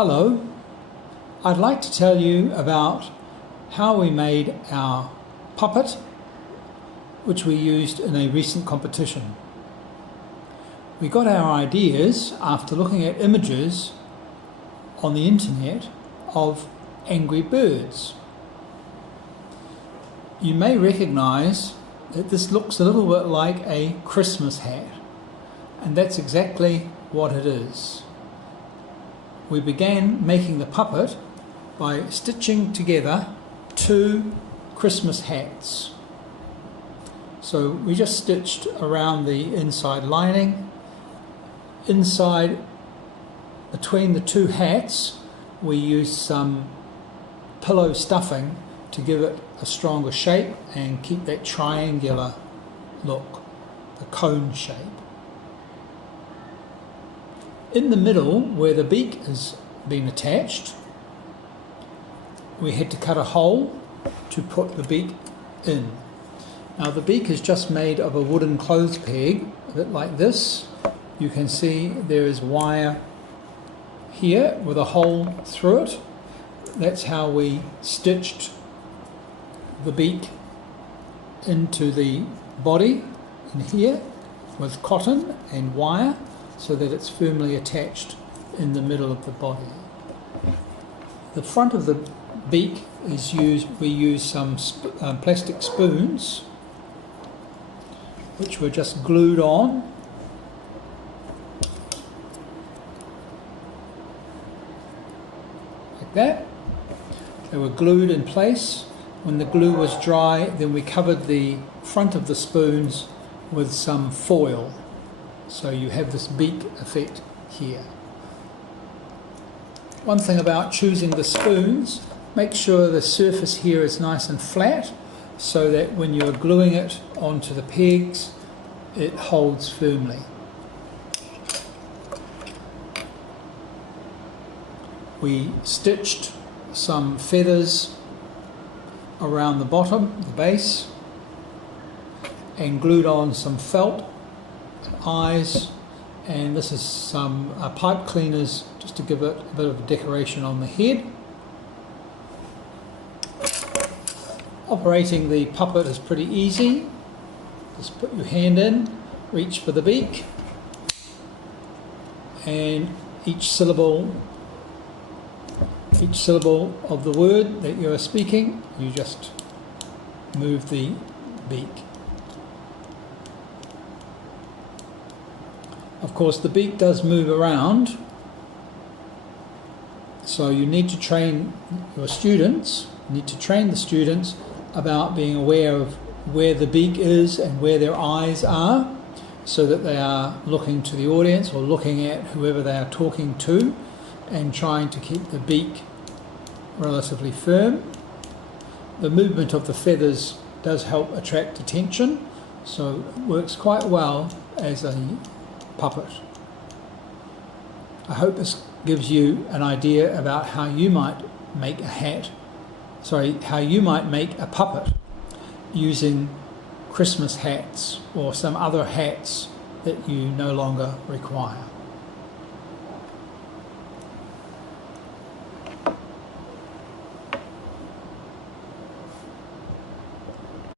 Hello, I'd like to tell you about how we made our puppet, which we used in a recent competition. We got our ideas after looking at images on the internet of angry birds. You may recognize that this looks a little bit like a Christmas hat, and that's exactly what it is. We began making the puppet by stitching together two Christmas hats. So we just stitched around the inside lining. Inside, between the two hats, we used some pillow stuffing to give it a stronger shape and keep that triangular look, the cone shape. In the middle, where the beak has been attached, we had to cut a hole to put the beak in. Now the beak is just made of a wooden clothes peg, a bit like this. You can see there is wire here with a hole through it. That's how we stitched the beak into the body in here with cotton and wire, so that it's firmly attached in the middle of the body. The front of the beak is we use some plastic spoons which were just glued on. Like that. They were glued in place. When the glue was dry, then we covered the front of the spoons with some foil. So you have this beak effect here. One thing about choosing the spoons, make sure the surface here is nice and flat so that when you're gluing it onto the pegs, it holds firmly. We stitched some feathers around the bottom, the base, and glued on some felt, eyes, and this is some pipe cleaners just to give it a bit of decoration on the head. Operating the puppet is pretty easy. Just put your hand in, reach for the beak, and each syllable of the word that you are speaking, you just move the beak. Of course, the beak does move around, so you need to train your students, the students about being aware of where the beak is and where their eyes are, so that they are looking to the audience or looking at whoever they are talking to and trying to keep the beak relatively firm. The movement of the feathers does help attract attention, so it works quite well as a puppet. I hope this gives you an idea about how you might make how you might make a puppet using Christmas hats or some other hats that you no longer require.